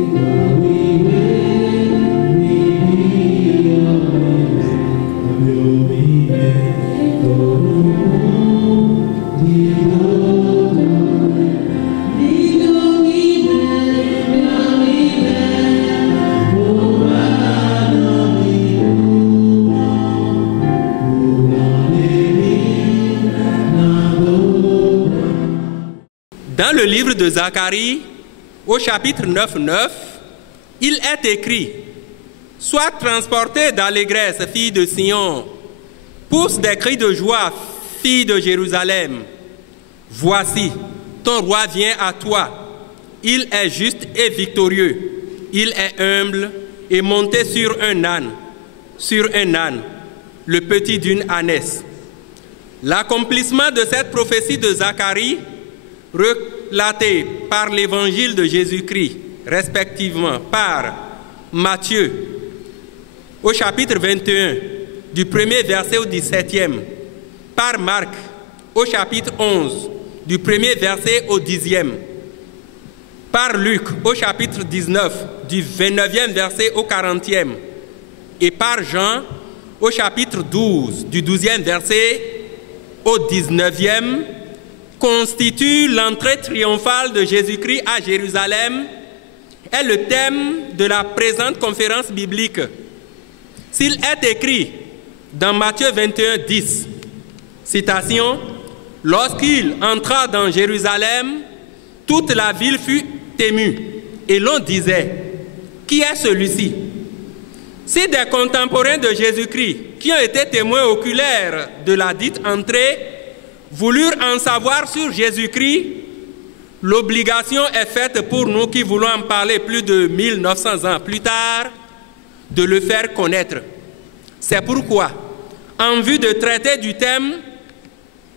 Dans le livre de Zacharie, au chapitre 9, il est écrit: « Sois transportée d'allégresse, fille de Sion, pousse des cris de joie, fille de Jérusalem. Voici, ton roi vient à toi. Il est juste et victorieux. Il est humble et monté sur un âne, le petit d'une ânesse. » L'accomplissement de cette prophétie de Zacharie, relatée par l'évangile de Jésus-Christ, respectivement par Matthieu, au chapitre 21, du 1er verset au 17e, par Marc, au chapitre 11, du 1er verset au 10e, par Luc, au chapitre 19, du 29e verset au 40e, et par Jean, au chapitre 12, du 12e verset au 19e, constitue l'entrée triomphale de Jésus-Christ à Jérusalem, est le thème de la présente conférence biblique. S'il est écrit dans Matthieu 21, 10, citation, « Lorsqu'il entra dans Jérusalem, toute la ville fut émue, et l'on disait, « Qui est celui-ci » Si des contemporains de Jésus-Christ, qui ont été témoins oculaires de la dite entrée, voulurent en savoir sur Jésus-Christ, l'obligation est faite pour nous qui voulons en parler plus de 1900 ans plus tard, de le faire connaître. C'est pourquoi, en vue de traiter du thème,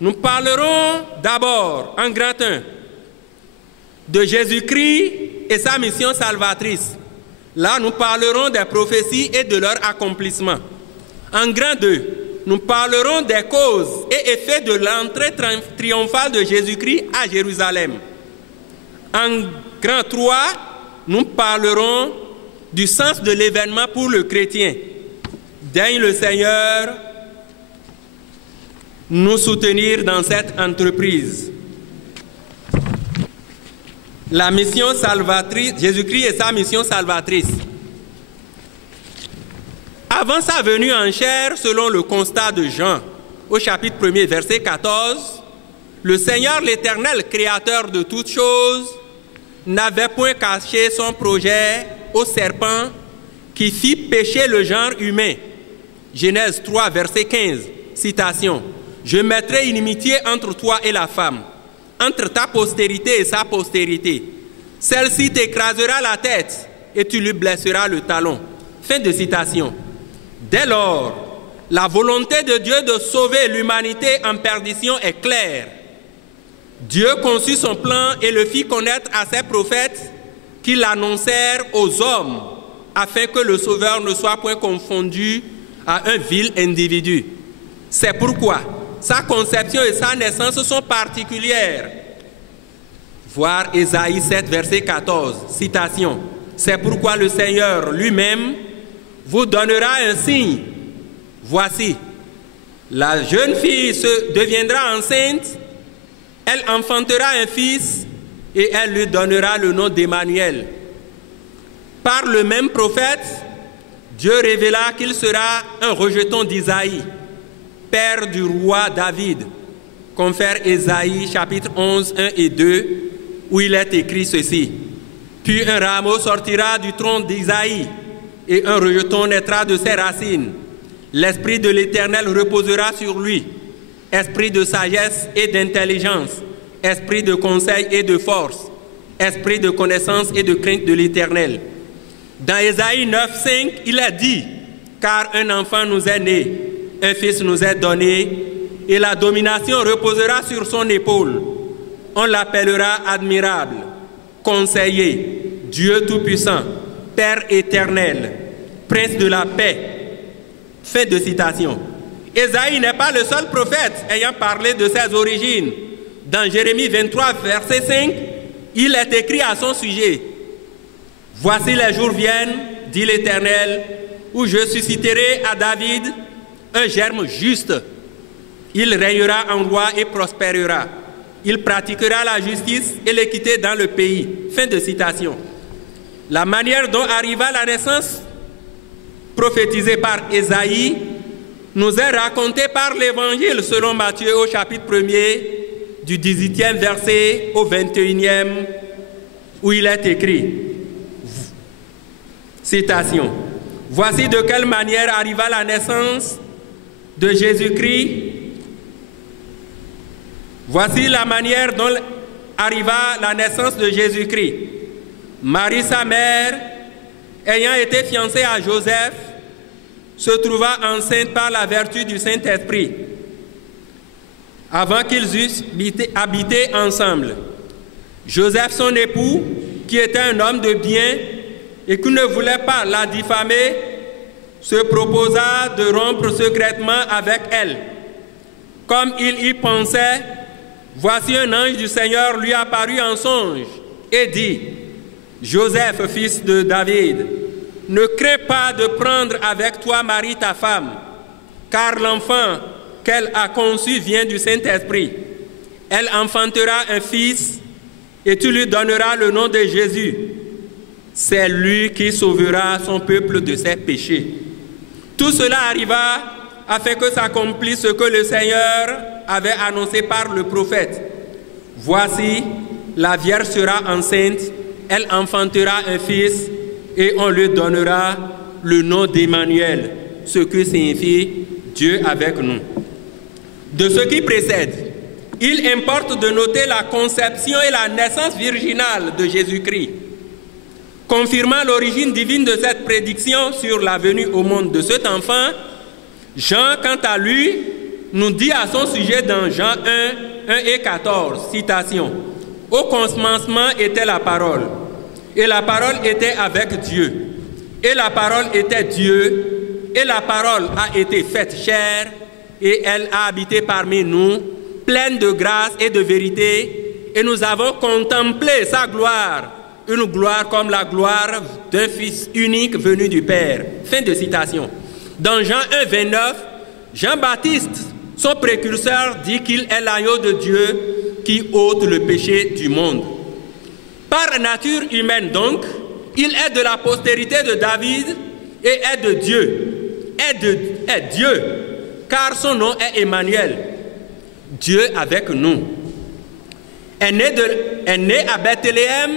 nous parlerons d'abord, en grand 1, de Jésus-Christ et sa mission salvatrice. Là, nous parlerons des prophéties et de leur accomplissement. En grand 2, nous parlerons des causes et effets de l'entrée triomphale de Jésus-Christ à Jérusalem. En grand 3, nous parlerons du sens de l'événement pour le chrétien. Daigne le Seigneur nous soutenir dans cette entreprise. La mission salvatrice, Jésus-Christ et sa mission salvatrice. Avant sa venue en chair, selon le constat de Jean, au chapitre 1er, verset 14, le Seigneur l'Éternel, créateur de toutes choses, n'avait point caché son projet au serpent qui fit pécher le genre humain. Genèse 3, verset 15, citation. « Je mettrai inimitié entre toi et la femme, entre ta postérité et sa postérité. Celle-ci t'écrasera la tête et tu lui blesseras le talon. » Fin de citation. Dès lors, la volonté de Dieu de sauver l'humanité en perdition est claire. Dieu conçut son plan et le fit connaître à ses prophètes qui l'annoncèrent aux hommes afin que le Sauveur ne soit point confondu à un vil individu. C'est pourquoi sa conception et sa naissance sont particulières. Voir Ésaïe 7, verset 14, citation. « C'est pourquoi le Seigneur lui-même vous donnera un signe. Voici, la jeune fille deviendra enceinte, elle enfantera un fils et elle lui donnera le nom d'Emmanuel. » Par le même prophète, Dieu révéla qu'il sera un rejeton d'Isaïe, père du roi David. Confère Ésaïe chapitre 11, 1 et 2, où il est écrit ceci. « Puis un rameau sortira du tronc d'Isaïe, et un rejeton naîtra de ses racines. L'Esprit de l'Éternel reposera sur lui, esprit de sagesse et d'intelligence, esprit de conseil et de force, esprit de connaissance et de crainte de l'Éternel. » Dans Ésaïe 9, 5, il est dit, « Car un enfant nous est né, un fils nous est donné, et la domination reposera sur son épaule. On l'appellera admirable, conseiller, Dieu tout-puissant, Père éternel, Prince de la paix. » Fin de citation. Ésaïe n'est pas le seul prophète ayant parlé de ses origines. Dans Jérémie 23, verset 5, il est écrit à son sujet. Voici les jours viennent, dit l'Éternel, où je susciterai à David un germe juste. Il régnera en roi et prospérera. Il pratiquera la justice et l'équité dans le pays. Fin de citation. La manière dont arriva la naissance prophétisée par Ésaïe nous est racontée par l'Évangile selon Matthieu au chapitre 1er du 18e verset au 21e où il est écrit, citation, « Voici de quelle manière arriva la naissance de Jésus-Christ. Voici la manière dont arriva la naissance de Jésus-Christ. Marie, sa mère, ayant été fiancée à Joseph, se trouva enceinte par la vertu du Saint-Esprit, avant qu'ils eussent habité ensemble. Joseph, son époux, qui était un homme de bien et qui ne voulait pas la diffamer, se proposa de rompre secrètement avec elle. Comme il y pensait, voici un ange du Seigneur lui apparut en songe et dit, « Joseph, fils de David, ne crains pas de prendre avec toi Marie ta femme, car l'enfant qu'elle a conçu vient du Saint-Esprit. Elle enfantera un fils et tu lui donneras le nom de Jésus. C'est lui qui sauvera son peuple de ses péchés. » Tout cela arriva afin que s'accomplisse ce que le Seigneur avait annoncé par le prophète. « Voici, la Vierge sera enceinte, elle enfantera un fils et on lui donnera le nom d'Emmanuel, ce qui signifie Dieu avec nous. » De ce qui précède, il importe de noter la conception et la naissance virginale de Jésus-Christ. Confirmant l'origine divine de cette prédiction sur la venue au monde de cet enfant, Jean, quant à lui, nous dit à son sujet dans Jean 1 et 14, citation, « Au commencement était la parole, et la parole était avec Dieu, et la parole était Dieu, et la parole a été faite chair, et elle a habité parmi nous, pleine de grâce et de vérité, et nous avons contemplé sa gloire, une gloire comme la gloire d'un Fils unique venu du Père. » Fin de citation. Dans Jean 1, 29, Jean-Baptiste, son précurseur, dit qu'il est l'agneau de Dieu qui ôte le péché du monde. Par nature humaine donc, il est de la postérité de David et est de Dieu. Est Dieu, car son nom est Emmanuel, Dieu avec nous. Est né à Bethléem,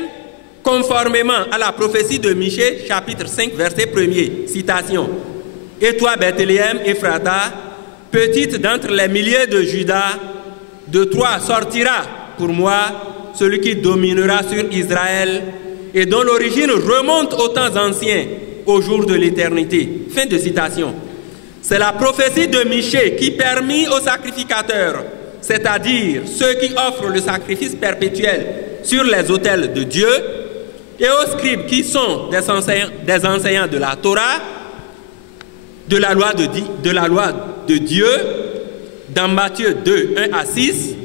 conformément à la prophétie de Michée, chapitre 5, verset 1er, citation. « Et toi, Bethléem, Ephrata, petite d'entre les milliers de Juda, de toi sortira pour moi celui qui dominera sur Israël et dont l'origine remonte aux temps anciens, au jour de l'éternité. » Fin de citation. C'est la prophétie de Michée qui permit aux sacrificateurs, c'est-à-dire ceux qui offrent le sacrifice perpétuel sur les autels de Dieu, et aux scribes qui sont des enseignants de la Torah, de la loi de Dieu, dans Matthieu 2, 1 à 6,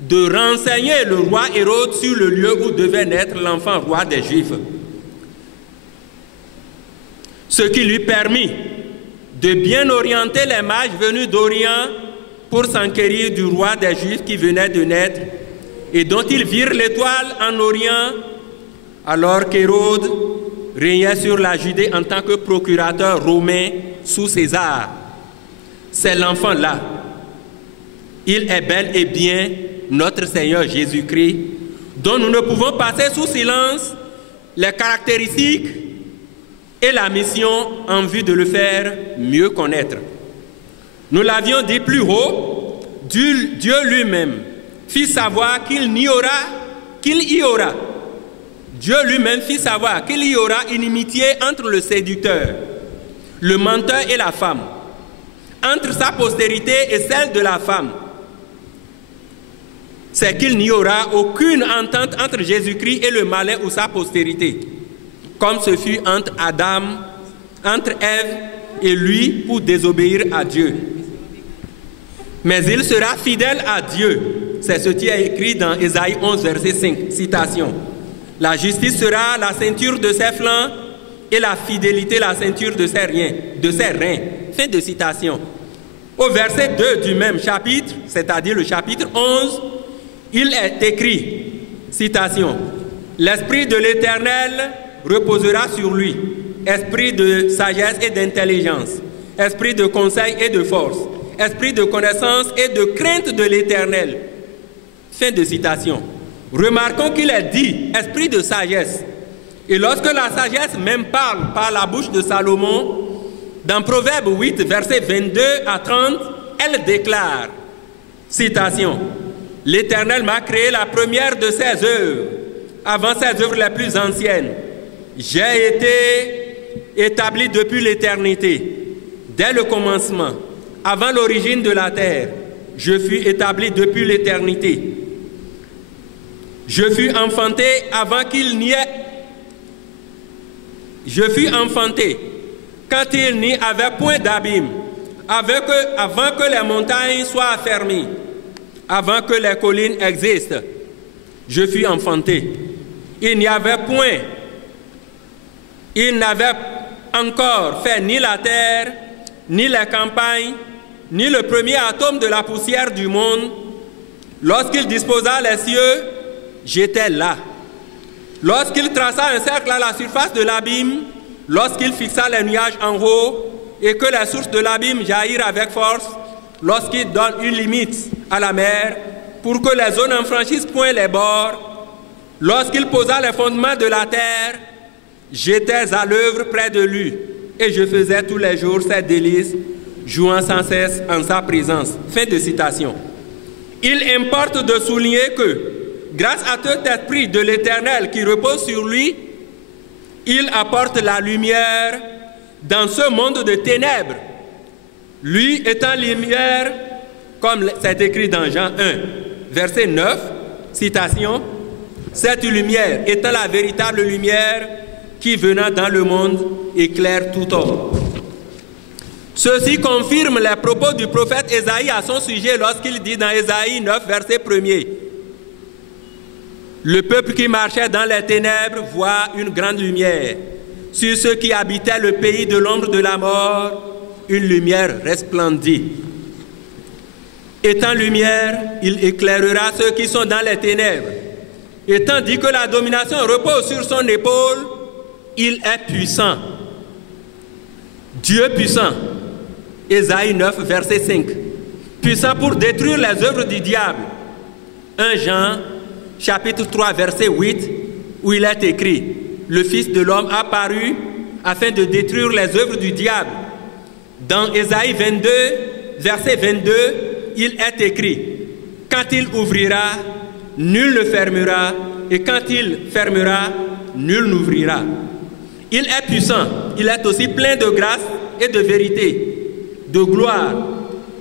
de renseigner le roi Hérode sur le lieu où devait naître l'enfant roi des Juifs. Ce qui lui permit de bien orienter les mages venus d'Orient pour s'enquérir du roi des Juifs qui venait de naître et dont ils virent l'étoile en Orient alors qu'Hérode régnait sur la Judée en tant que procurateur romain sous César. C'est l'enfant-là. Il est bel et bien notre Seigneur Jésus-Christ, dont nous ne pouvons passer sous silence les caractéristiques et la mission en vue de le faire mieux connaître. Nous l'avions dit plus haut, Dieu lui-même fit savoir qu'il y aura. Dieu lui-même fit savoir qu'il y aura une inimitié entre le séducteur, le menteur et la femme, entre sa postérité et celle de la femme. C'est qu'il n'y aura aucune entente entre Jésus-Christ et le malin ou sa postérité, comme ce fut entre Ève et lui pour désobéir à Dieu. Mais il sera fidèle à Dieu. C'est ce qui est écrit dans Ésaïe 11, verset 5, citation. « La justice sera la ceinture de ses flancs et la fidélité la ceinture de ses reins. Fin de citation. Au verset 2 du même chapitre, c'est-à-dire le chapitre 11, il est écrit, citation, « L'Esprit de l'Éternel reposera sur lui, esprit de sagesse et d'intelligence, esprit de conseil et de force, esprit de connaissance et de crainte de l'Éternel. » Fin de citation. Remarquons qu'il est dit « esprit de sagesse ». Et lorsque la sagesse même parle par la bouche de Salomon, dans Proverbe 8, versets 22 à 30, elle déclare, citation, « L'Éternel m'a créé la première de ses œuvres, avant ses œuvres les plus anciennes. J'ai été établi depuis l'éternité, dès le commencement, avant l'origine de la terre. Je fus établi depuis l'éternité. Je fus enfanté avant qu'il n'y ait... Je fus enfanté quand il n'y avait point d'abîme, avant que les montagnes soient affermies, avant que les collines existent. Je fus enfanté. Il n'avait encore fait ni la terre, ni les campagnes, ni le premier atome de la poussière du monde. Lorsqu'il disposa les cieux, j'étais là. Lorsqu'il traça un cercle à la surface de l'abîme, lorsqu'il fixa les nuages en haut et que les sources de l'abîme jaillirent avec force, lorsqu'il donne une limite à la mer pour que les eaux n'en franchissent point les bords, lorsqu'il posa les fondements de la terre, j'étais à l'œuvre près de lui et je faisais tous les jours ses délices, jouant sans cesse en sa présence. Fin de citation. Il importe de souligner que, grâce à cet esprit de l'Éternel qui repose sur lui, il apporte la lumière dans ce monde de ténèbres. Lui étant lumière, comme c'est écrit dans Jean 1, verset 9, citation, « Cette lumière étant la véritable lumière qui venant dans le monde éclaire tout homme. » Ceci confirme les propos du prophète Ésaïe à son sujet lorsqu'il dit dans Ésaïe 9, verset 1er, « Le peuple qui marchait dans les ténèbres voit une grande lumière. Sur ceux qui habitaient le pays de l'ombre de la mort, une lumière resplendit. Étant lumière, il éclairera ceux qui sont dans les ténèbres. Et tandis que la domination repose sur son épaule, il est puissant. Dieu puissant. » Ésaïe 9, verset 5. Puissant pour détruire les œuvres du diable. 1 Jean, chapitre 3, verset 8, où il est écrit, « Le Fils de l'homme apparut afin de détruire les œuvres du diable. » Dans Ésaïe 22, verset 22, il est écrit, « Quand il ouvrira, nul ne fermera, et quand il fermera, nul n'ouvrira. » Il est puissant, il est aussi plein de grâce et de vérité, de gloire,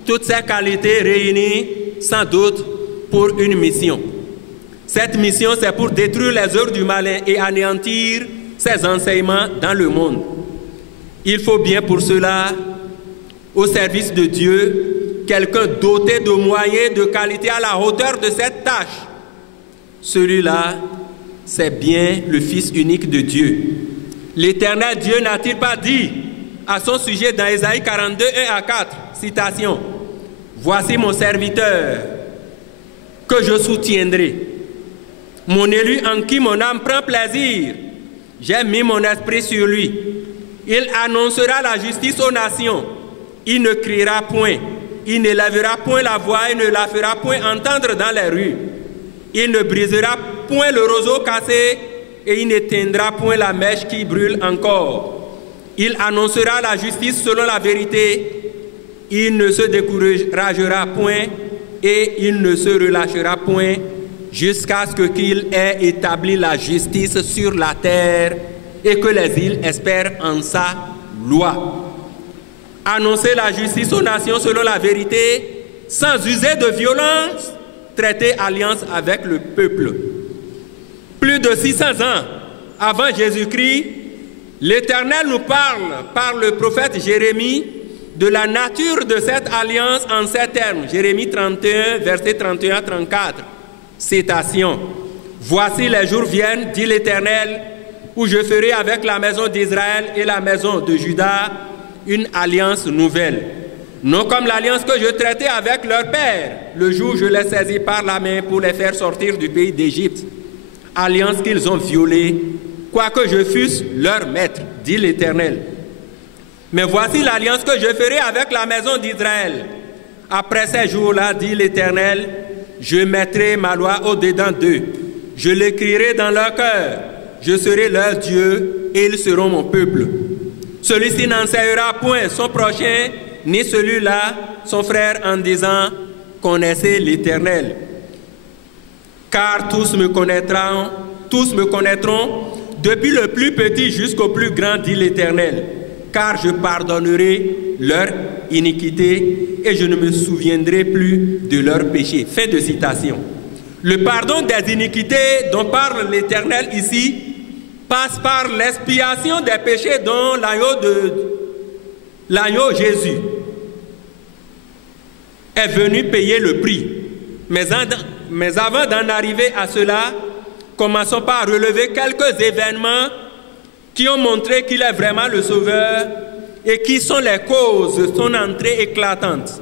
toutes ces qualités réunies sans doute pour une mission. Cette mission, c'est pour détruire les œuvres du malin et anéantir ses enseignements dans le monde. Il faut bien pour cela, au service de Dieu, quelqu'un doté de moyens de qualité à la hauteur de cette tâche. Celui-là, c'est bien le Fils unique de Dieu. L'Éternel Dieu n'a-t-il pas dit à son sujet dans Ésaïe 42, 1 à 4, citation, « Voici mon serviteur que je soutiendrai, mon élu en qui mon âme prend plaisir. J'ai mis mon esprit sur lui. Il annoncera la justice aux nations. Il ne criera point, il ne lèvera point la voix et ne la fera point entendre dans les rues. Il ne brisera point le roseau cassé et il n'éteindra point la mèche qui brûle encore. Il annoncera la justice selon la vérité. Il ne se découragera point et il ne se relâchera point jusqu'à ce qu'il ait établi la justice sur la terre et que les îles espèrent en sa loi. » Annoncer la justice aux nations selon la vérité, sans user de violence, traiter alliance avec le peuple. Plus de 600 ans avant Jésus-Christ, l'Éternel nous parle par le prophète Jérémie de la nature de cette alliance en ces termes. Jérémie 31, versets 31 à 34. Citation. « Voici les jours viennent, dit l'Éternel, où je ferai avec la maison d'Israël et la maison de Juda une alliance nouvelle. Non comme l'alliance que je traitais avec leur père, le jour où je les saisis par la main pour les faire sortir du pays d'Égypte. Alliance qu'ils ont violée, quoique je fusse leur maître, dit l'Éternel. Mais voici l'alliance que je ferai avec la maison d'Israël. Après ces jours-là, dit l'Éternel, je mettrai ma loi au-dedans d'eux. Je l'écrirai dans leur cœur. Je serai leur Dieu et ils seront mon peuple. Celui-ci n'enseignera point son prochain, ni celui-là son frère en disant, connaissez l'Éternel. Car tous me connaîtront, depuis le plus petit jusqu'au plus grand, dit l'Éternel. Car je pardonnerai leur iniquité et je ne me souviendrai plus de leurs péchés. Fin de citation. Le pardon des iniquités dont parle l'Éternel ici passe par l'expiation des péchés dont l'agneau Jésus est venu payer le prix. Mais avant d'en arriver à cela, commençons par relever quelques événements qui ont montré qu'il est vraiment le Sauveur et qui sont les causes de son entrée éclatante,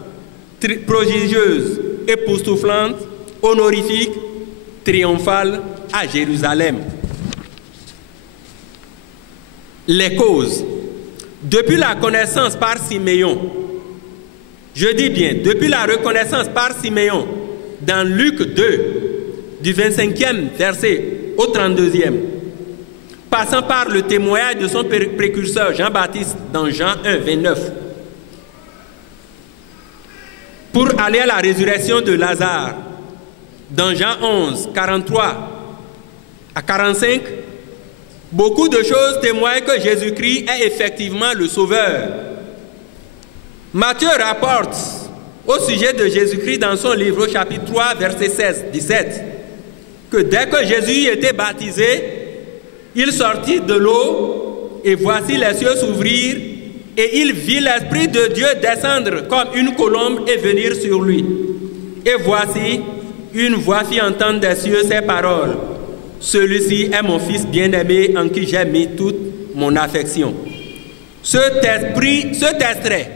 prodigieuse, époustouflante, honorifique, triomphale à Jérusalem. Les causes. Depuis la connaissance par Siméon, je dis bien, depuis la reconnaissance par Siméon, dans Luc 2, du 25e verset au 32e, passant par le témoignage de son précurseur Jean-Baptiste dans Jean 1, 29, pour aller à la résurrection de Lazare, dans Jean 11, 43 à 45, beaucoup de choses témoignent que Jésus-Christ est effectivement le Sauveur. Matthieu rapporte au sujet de Jésus-Christ dans son livre au chapitre 3, verset 16-17, que dès que Jésus était baptisé, il sortit de l'eau et voici les cieux s'ouvrir et il vit l'Esprit de Dieu descendre comme une colombe et venir sur lui. Et voici, une voix fit entendre des cieux ces paroles. Celui-ci est mon Fils bien-aimé en qui j'ai mis toute mon affection. Cet extrait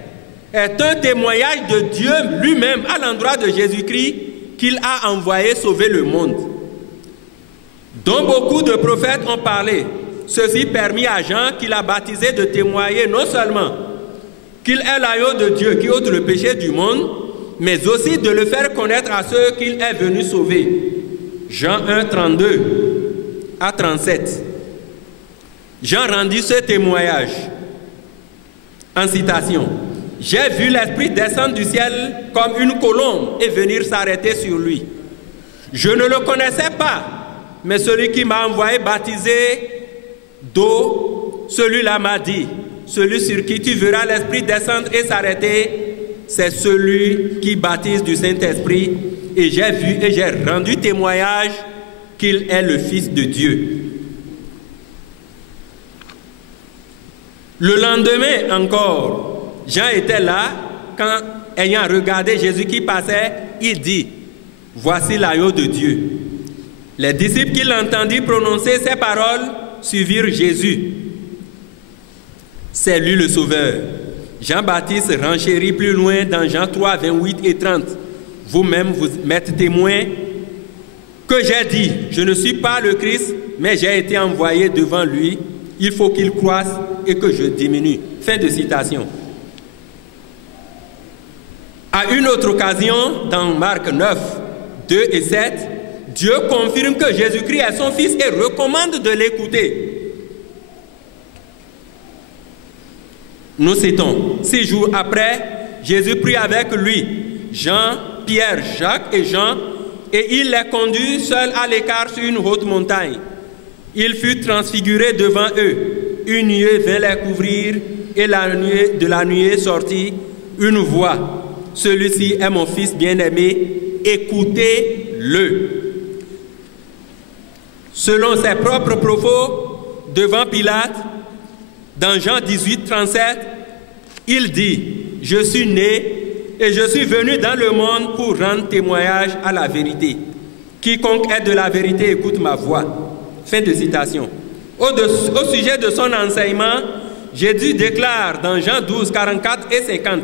est un témoignage de Dieu lui-même à l'endroit de Jésus-Christ qu'il a envoyé sauver le monde, dont beaucoup de prophètes ont parlé. Ceci permit à Jean, qui l'a baptisé, de témoigner non seulement qu'il est l'agneau de Dieu qui ôte le péché du monde, mais aussi de le faire connaître à ceux qu'il est venu sauver. Jean 1, 32 à 37. Jean rendit ce témoignage en citation. J'ai vu l'Esprit descendre du ciel comme une colombe et venir s'arrêter sur lui. Je ne le connaissais pas, mais celui qui m'a envoyé baptiser d'eau, celui-là m'a dit, celui sur qui tu verras l'Esprit descendre et s'arrêter, c'est celui qui baptise du Saint-Esprit. Et j'ai vu et j'ai rendu témoignage qu'il est le Fils de Dieu. Le lendemain encore, Jean était là, quand, ayant regardé Jésus qui passait, il dit, voici l'agneau de Dieu. Les disciples qui l'entendirent prononcer ces paroles suivirent Jésus. C'est lui le Sauveur. Jean-Baptiste renchérit plus loin dans Jean 3, 28 et 30. Vous-même, vous m'êtes témoin que j'ai dit, je ne suis pas le Christ, mais j'ai été envoyé devant lui. Il faut qu'il croisse et que je diminue. Fin de citation. À une autre occasion, dans Marc 9, 2 et 7, Dieu confirme que Jésus-Christ est son Fils et recommande de l'écouter. Nous citons, 6 jours après, Jésus prit avec lui Jean, Pierre, Jacques et Jean, et il les conduit seuls à l'écart sur une haute montagne. Il fut transfiguré devant eux. Une nuée vint les couvrir, et de la nuée sortit une voix. Celui-ci est mon Fils bien-aimé, écoutez-le. Selon ses propres propos, devant Pilate, dans Jean 18, 37, il dit, je suis né et je suis venu dans le monde pour rendre témoignage à la vérité. Quiconque est de la vérité écoute ma voix. Fin de citation. Au sujet de son enseignement, Jésus déclare dans Jean 12, 44 et 50,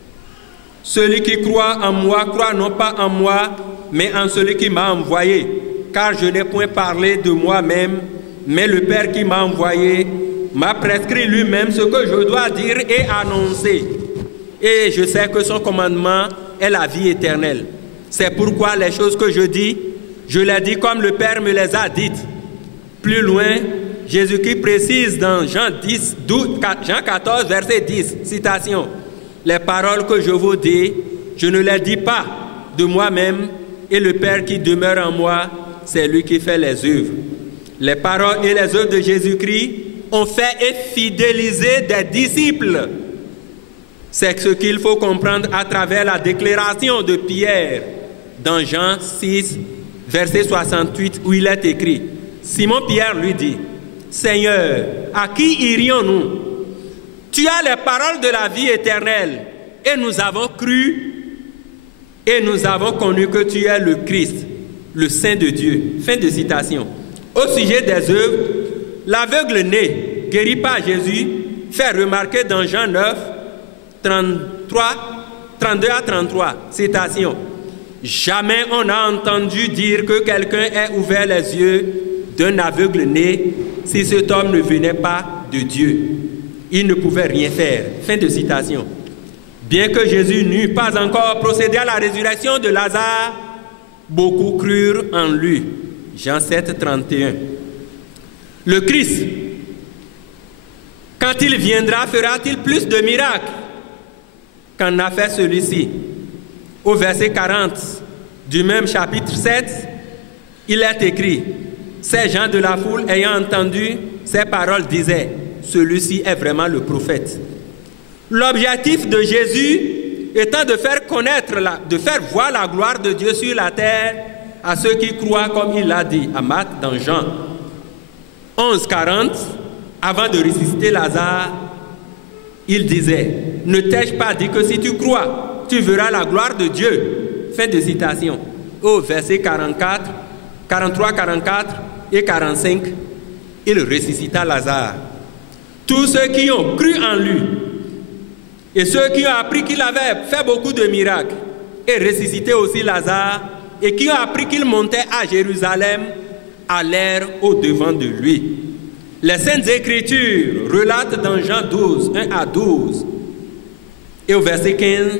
« Celui qui croit en moi, croit non pas en moi, mais en celui qui m'a envoyé. Car je n'ai point parlé de moi-même, mais le Père qui m'a envoyé m'a prescrit lui-même ce que je dois dire et annoncer. Et je sais que son commandement est la vie éternelle. C'est pourquoi les choses que je dis, je les dis comme le Père me les a dites. » Plus loin, Jésus-Christ précise dans Jean 14, verset 10, citation, « Les paroles que je vous dis, je ne les dis pas de moi-même, et le Père qui demeure en moi, c'est lui qui fait les œuvres. » Les paroles et les œuvres de Jésus-Christ ont fait et fidélisé des disciples. C'est ce qu'il faut comprendre à travers la déclaration de Pierre dans Jean 6, verset 68, où il est écrit, Simon-Pierre lui dit, « Seigneur, à qui irions-nous? Tu as les paroles de la vie éternelle, et nous avons cru, et nous avons connu que tu es le Christ, le Saint de Dieu. » Fin de citation. Au sujet des œuvres, l'aveugle né, guéri par Jésus, fait remarquer dans Jean 9, 32 à 33, citation, « Jamais on n'a entendu dire que quelqu'un ait ouvert les yeux d'un aveugle né si cet homme ne venait pas de Dieu. Il ne pouvait rien faire. » Fin de citation. Bien que Jésus n'eût pas encore procédé à la résurrection de Lazare, beaucoup crurent en lui. Jean 7, 31. Le Christ, quand il viendra, fera-t-il plus de miracles qu'en a fait celui-ci? Au verset 40 du même chapitre 7, il est écrit, « Ces gens de la foule ayant entendu ces paroles disaient, « Celui-ci est vraiment le prophète. » L'objectif de Jésus étant de faire connaître, de faire voir la gloire de Dieu sur la terre à ceux qui croient, comme il l'a dit à Marc dans Jean 11, 40, avant de ressusciter Lazare, il disait, « Ne t'ai-je pas dit que si tu crois, tu verras la gloire de Dieu ?» Fin de citation. Au verset 44, 43, 44 et 45, il ressuscita Lazare. Tous ceux qui ont cru en lui et ceux qui ont appris qu'il avait fait beaucoup de miracles et ressuscité aussi Lazare et qui ont appris qu'il montait à Jérusalem allèrent au-devant de lui. Les Saintes Écritures relatent dans Jean 12, 1 à 12 et au verset 15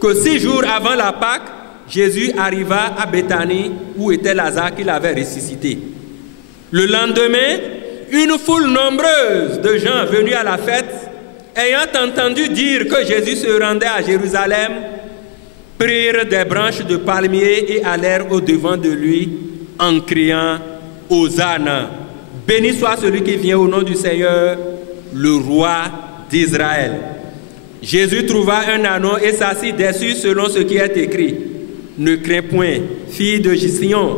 que 6 jours avant la Pâque, Jésus arriva à Béthanie où était Lazare qu'il avait ressuscité. Le lendemain, une foule nombreuse de gens venus à la fête, ayant entendu dire que Jésus se rendait à Jérusalem, prirent des branches de palmier et allèrent au-devant de lui en criant « Hosanna ! Béni soit celui qui vient au nom du Seigneur, le roi d'Israël. » Jésus trouva un ânon et s'assit dessus selon ce qui est écrit. « Ne crains point, fille de Sion,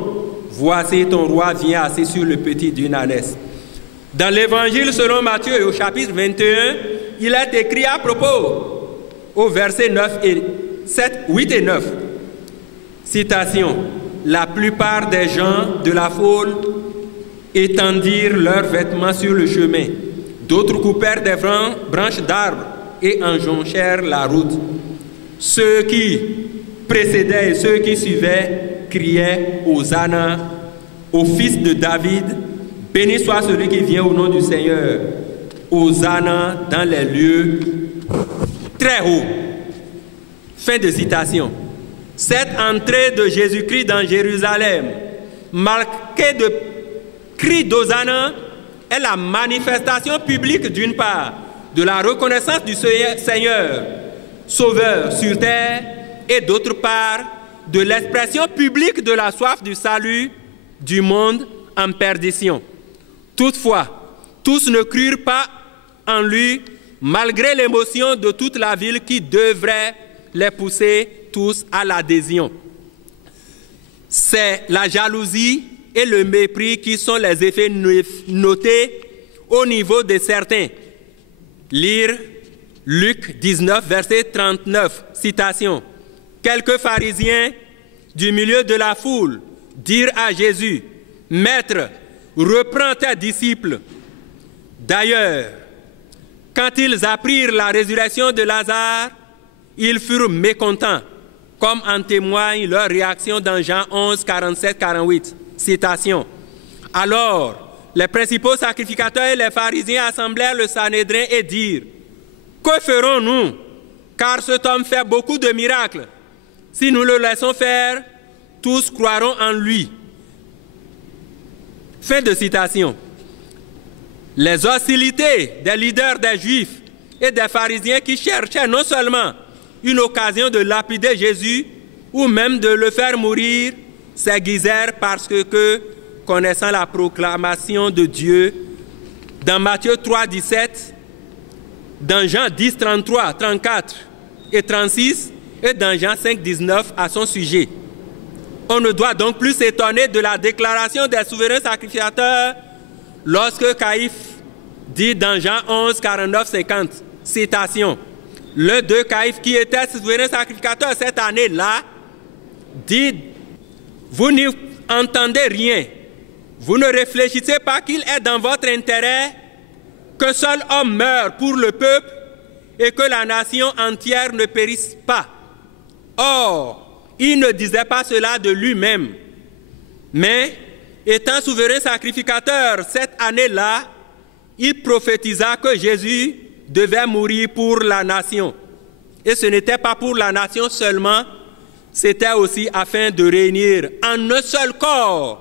voici ton roi vient assis sur le petit d'une ânesse. » Dans l'évangile selon Matthieu au chapitre 21, il est écrit à propos, au verset 8 et 9, citation, « La plupart des gens de la foule étendirent leurs vêtements sur le chemin. D'autres coupèrent des branches d'arbres et enjonchèrent la route. Ceux qui précédaient et ceux qui suivaient criaient « Hosanna au fils de David, béni soit celui qui vient au nom du Seigneur. Hosanna dans les lieux très hauts. » Fin de citation. Cette entrée de Jésus-Christ dans Jérusalem, marquée de cris d'Hosanna, est la manifestation publique d'une part de la reconnaissance du Seigneur, Sauveur sur terre, et d'autre part de l'expression publique de la soif du salut du monde en perdition. Toutefois, tous ne crurent pas en lui, malgré l'émotion de toute la ville qui devrait les pousser tous à l'adhésion. C'est la jalousie et le mépris qui sont les effets notés au niveau de certains. Lire Luc 19, verset 39, citation. « Quelques pharisiens du milieu de la foule dirent à Jésus, « Maître, reprends tes disciples. » D'ailleurs, quand ils apprirent la résurrection de Lazare, ils furent mécontents, comme en témoigne leur réaction dans Jean 11, 47-48. Citation. Alors, les principaux sacrificateurs et les pharisiens assemblèrent le Sanhédrin et dirent, « Que ferons-nous? Car cet homme fait beaucoup de miracles. Si nous le laissons faire, tous croiront en lui. » Fin de citation. Les hostilités des leaders des Juifs et des pharisiens qui cherchaient non seulement une occasion de lapider Jésus ou même de le faire mourir, s'aiguisèrent parce que, connaissant la proclamation de Dieu, dans Matthieu 3, 17, dans Jean 10, 33, 34 et 36, et dans Jean 5, 19 à son sujet. On ne doit donc plus s'étonner de la déclaration des souverains sacrificateurs lorsque Caïphe dit dans Jean 11, 49, 50, citation, « L'un d'eux, Caïphe, qui était souverain sacrificateur cette année-là, dit, vous n'y entendez rien, vous ne réfléchissez pas qu'il est dans votre intérêt qu'un seul homme meure pour le peuple et que la nation entière ne périsse pas. » Or, il ne disait pas cela de lui-même, mais étant souverain sacrificateur cette année-là, il prophétisa que Jésus devait mourir pour la nation. Et ce n'était pas pour la nation seulement, c'était aussi afin de réunir en un seul corps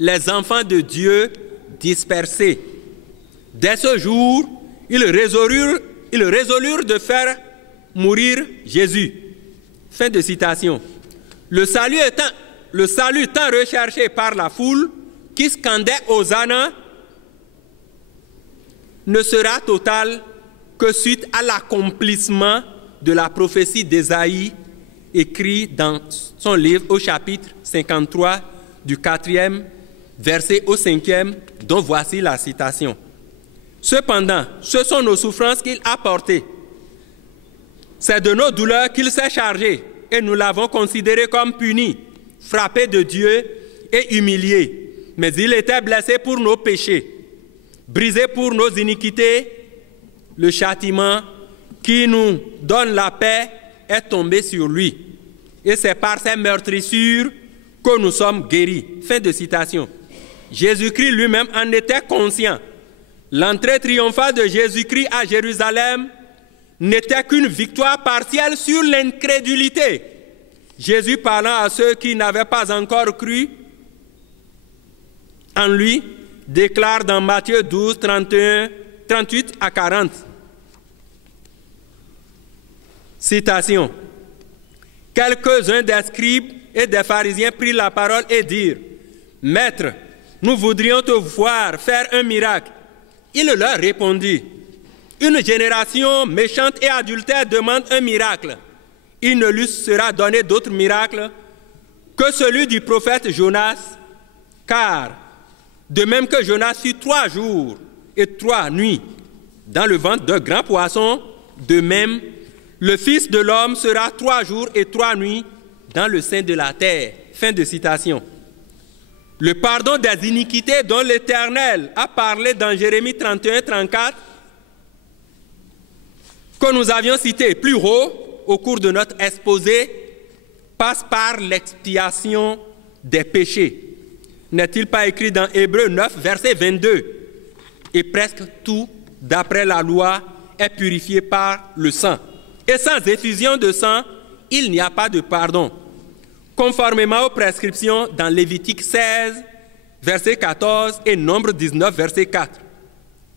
les enfants de Dieu dispersés. Dès ce jour, ils résolurent de faire mourir Jésus. Fin de citation. Le salut tant recherché par la foule qui scandait Hosanna ne sera total que suite à l'accomplissement de la prophétie d'Ésaïe écrite dans son livre au chapitre 53 du 4e verset au 5e, dont voici la citation. Cependant, ce sont nos souffrances qu'il a portées. C'est de nos douleurs qu'il s'est chargé et nous l'avons considéré comme puni, frappé de Dieu et humilié. Mais il était blessé pour nos péchés, brisé pour nos iniquités. Le châtiment qui nous donne la paix est tombé sur lui. Et c'est par ses meurtrissures que nous sommes guéris. Fin de citation. Jésus-Christ lui-même en était conscient. L'entrée triomphale de Jésus-Christ à Jérusalem n'était qu'une victoire partielle sur l'incrédulité. Jésus parlant à ceux qui n'avaient pas encore cru en lui, déclare dans Matthieu 12, 38 à 40. Citation. Quelques-uns des scribes et des pharisiens prirent la parole et dirent, « Maître, nous voudrions te voir faire un miracle. » Il leur répondit, « Une génération méchante et adultère demande un miracle. Il ne lui sera donné d'autre miracle que celui du prophète Jonas, car de même que Jonas fut 3 jours et 3 nuits dans le ventre d'un grand poisson, de même, le Fils de l'homme sera 3 jours et 3 nuits dans le sein de la terre. » Fin de citation. Le pardon des iniquités dont l'Éternel a parlé dans Jérémie 31, 34, que nous avions cité plus haut au cours de notre exposé, passe par l'expiation des péchés. N'est-il pas écrit dans Hébreux 9, verset 22? Et presque tout, d'après la loi, est purifié par le sang. Et sans effusion de sang, il n'y a pas de pardon. Conformément aux prescriptions dans Lévitique 16, verset 14 et Nombre 19, verset 4.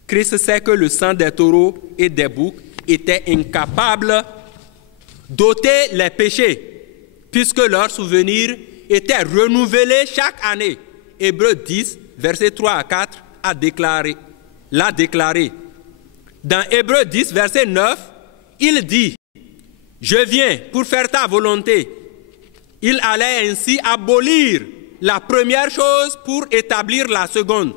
Christ sait que le sang des taureaux et des boucs était incapable d'ôter les péchés, puisque leur souvenir était renouvelé chaque année. Hébreux 10, verset 3 à 4 l'a déclaré. Dans Hébreux 10, verset 9, il dit, « Je viens pour faire ta volonté. » Il allait ainsi abolir la première chose pour établir la seconde.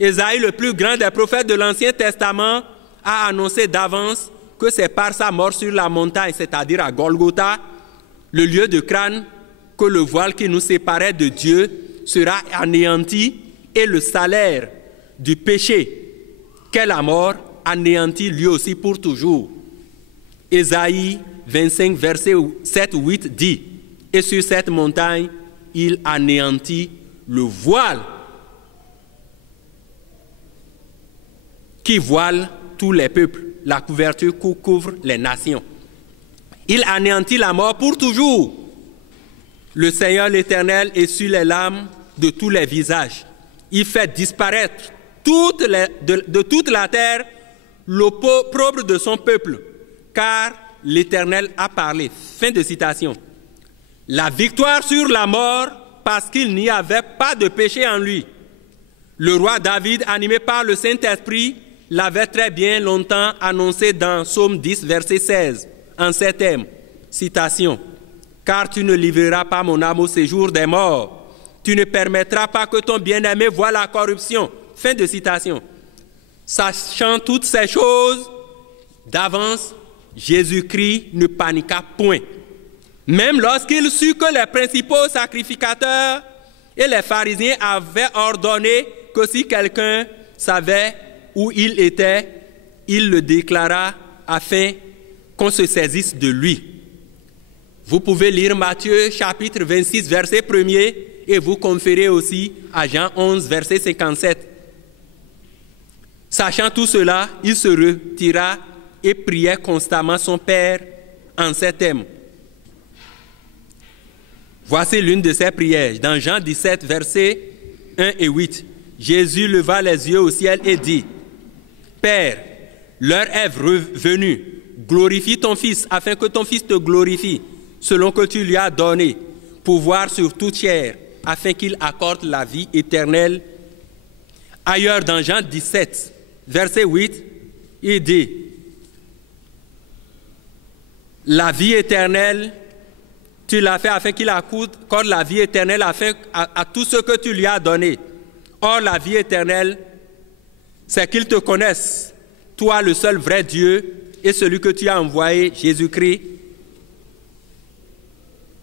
Ésaïe, le plus grand des prophètes de l'Ancien Testament, a annoncé d'avance que c'est par sa mort sur la montagne, c'est-à-dire à Golgotha, le lieu de crâne, que le voile qui nous séparait de Dieu sera anéanti et le salaire du péché, qu'est la mort, anéanti lui aussi pour toujours. Ésaïe 25, verset 7-8 dit, « Et sur cette montagne, il anéantit le voile qui voile tous les peuples, la couverture qui couvre les nations. Il anéantit la mort pour toujours. Le Seigneur l'Éternel est sur les larmes de tous les visages. Il fait disparaître de toute la terre l'opprobre de son peuple, car l'Éternel a parlé. » Fin de citation. La victoire sur la mort parce qu'il n'y avait pas de péché en lui. Le roi David, animé par le Saint-Esprit, l'avait très bien longtemps annoncé dans Psaume 10, verset 16, en ces termes. Citation. « Car tu ne livreras pas mon âme au séjour des morts. Tu ne permettras pas que ton bien-aimé voie la corruption. » Fin de citation. Sachant toutes ces choses, d'avance, Jésus-Christ ne paniqua point. Même lorsqu'il sut que les principaux sacrificateurs et les pharisiens avaient ordonné que si quelqu'un savait où il était, il le déclara afin qu'on se saisisse de lui. Vous pouvez lire Matthieu chapitre 26, verset 1er, et vous conférez aussi à Jean 11, verset 57. Sachant tout cela, il se retira et priait constamment son Père en ces termes. Voici l'une de ses prières. Dans Jean 17, versets 1 et 8, Jésus leva les yeux au ciel et dit, « Père, l'heure est venue, glorifie ton Fils, afin que ton Fils te glorifie, selon que tu lui as donné pouvoir sur toute chair, afin qu'il accorde la vie éternelle. » Ailleurs, dans Jean 17, verset 8, il dit, « La vie éternelle, tu l'as fait afin qu'il accorde la vie éternelle à tout ce que tu lui as donné. Or, la vie éternelle, c'est qu'ils te connaissent, toi le seul vrai Dieu, et celui que tu as envoyé, Jésus-Christ. »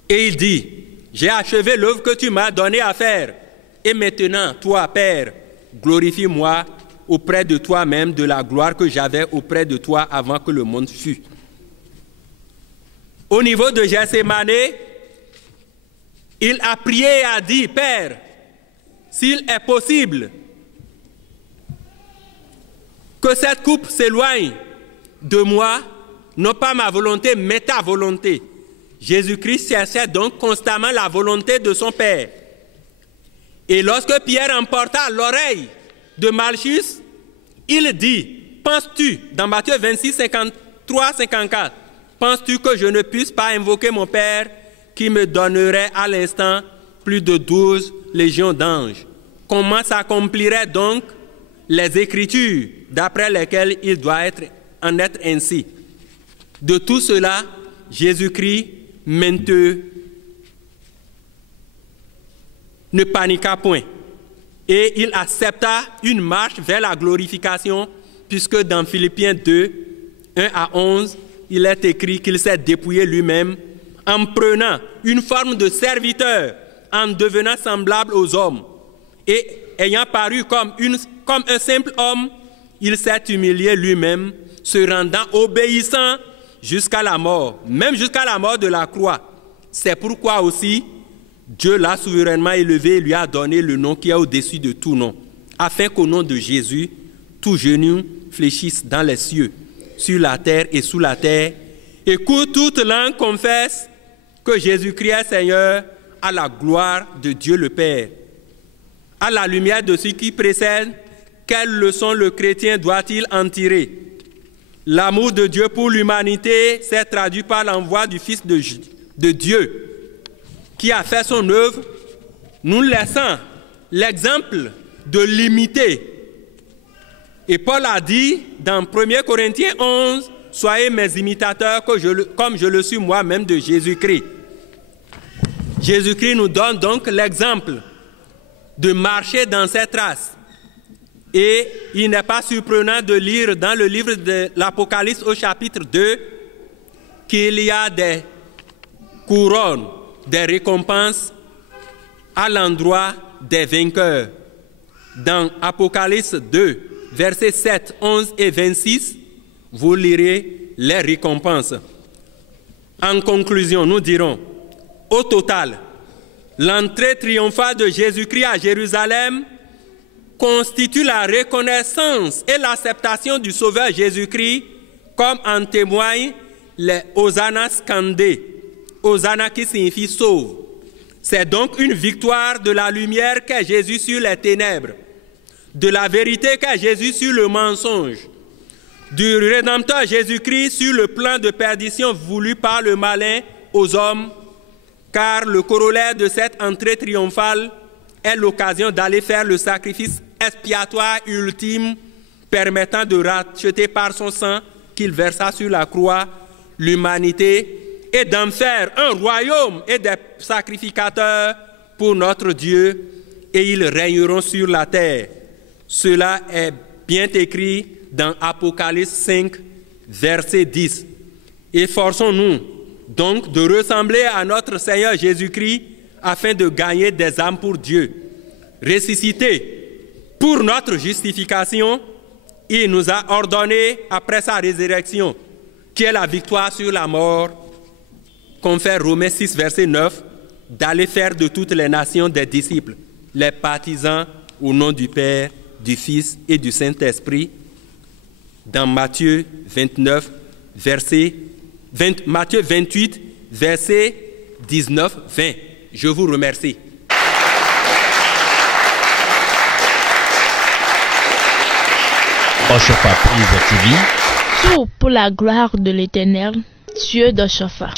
Et il dit, « J'ai achevé l'œuvre que tu m'as donnée à faire. Et maintenant, toi, Père, glorifie-moi auprès de toi-même de la gloire que j'avais auprès de toi avant que le monde fût. » Au niveau de Gethsémane, il a prié et a dit, « Père, s'il est possible que cette coupe s'éloigne de moi, non pas ma volonté, mais ta volonté. » Jésus-Christ cherchait donc constamment la volonté de son Père. Et lorsque Pierre emporta l'oreille de Malchus, il dit, « Penses-tu, dans Matthieu 26, 53, 54, penses-tu que je ne puisse pas invoquer mon Père qui me donnerait à l'instant plus de 12 légions d'anges? Comment s'accompliraient donc les Écritures d'après lesquelles il doit en être ainsi? » De tout cela, Jésus-Christ menteux ne paniqua point et il accepta une marche vers la glorification, puisque dans Philippiens 2, 1 à 11, il est écrit qu'il s'est dépouillé lui-même en prenant une forme de serviteur, en devenant semblable aux hommes. Et ayant paru comme un simple homme, il s'est humilié lui-même, se rendant obéissant jusqu'à la mort, même jusqu'à la mort de la croix. C'est pourquoi aussi Dieu l'a souverainement élevé et lui a donné le nom qui est au-dessus de tout nom, afin qu'au nom de Jésus, tout genou fléchisse dans les cieux, sur la terre et sous la terre, et que toute langue confesse que Jésus-Christ est Seigneur, à la gloire de Dieu le Père. À la lumière de ce qui précède, quelle leçon le chrétien doit-il en tirer? L'amour de Dieu pour l'humanité s'est traduit par l'envoi du Fils de Dieu, qui a fait son œuvre, nous laissant l'exemple de l'imiter. Et Paul a dit dans 1 Corinthiens 11, « Soyez mes imitateurs comme je le suis moi-même de Jésus-Christ. » Jésus-Christ nous donne donc l'exemple de marcher dans ses traces. Et il n'est pas surprenant de lire dans le livre de l'Apocalypse au chapitre 2 qu'il y a des couronnes des récompenses à l'endroit des vainqueurs. Dans Apocalypse 2, versets 7, 11 et 26, vous lirez les récompenses. En conclusion, nous dirons, au total, l'entrée triomphale de Jésus-Christ à Jérusalem constitue la reconnaissance et l'acceptation du Sauveur Jésus-Christ, comme en témoignent les Hosanna scandés, Hosanna qui signifie sauve. C'est donc une victoire de la lumière qu'est Jésus sur les ténèbres, de la vérité qu'est Jésus sur le mensonge, du Rédempteur Jésus-Christ sur le plan de perdition voulu par le malin aux hommes, car le corollaire de cette entrée triomphale est l'occasion d'aller faire le sacrifice expiatoire ultime permettant de racheter par son sang qu'il versa sur la croix l'humanité et d'en faire un royaume et des sacrificateurs pour notre Dieu, et ils régneront sur la terre. Cela est bien écrit dans Apocalypse 5, verset 10. Efforçons-nous donc de ressembler à notre Seigneur Jésus-Christ afin de gagner des âmes pour Dieu. Ressuscité pour notre justification, il nous a ordonné, après sa résurrection, qui est la victoire sur la mort, confère Romains 6, verset 9, d'aller faire de toutes les nations des disciples, les partisans au nom du Père, du Fils et du Saint-Esprit. Dans Matthieu 28, verset 19-20. Je vous remercie. Oshofa Prise TV. Tout pour la gloire de l'Éternel, Dieu d'Oshofa.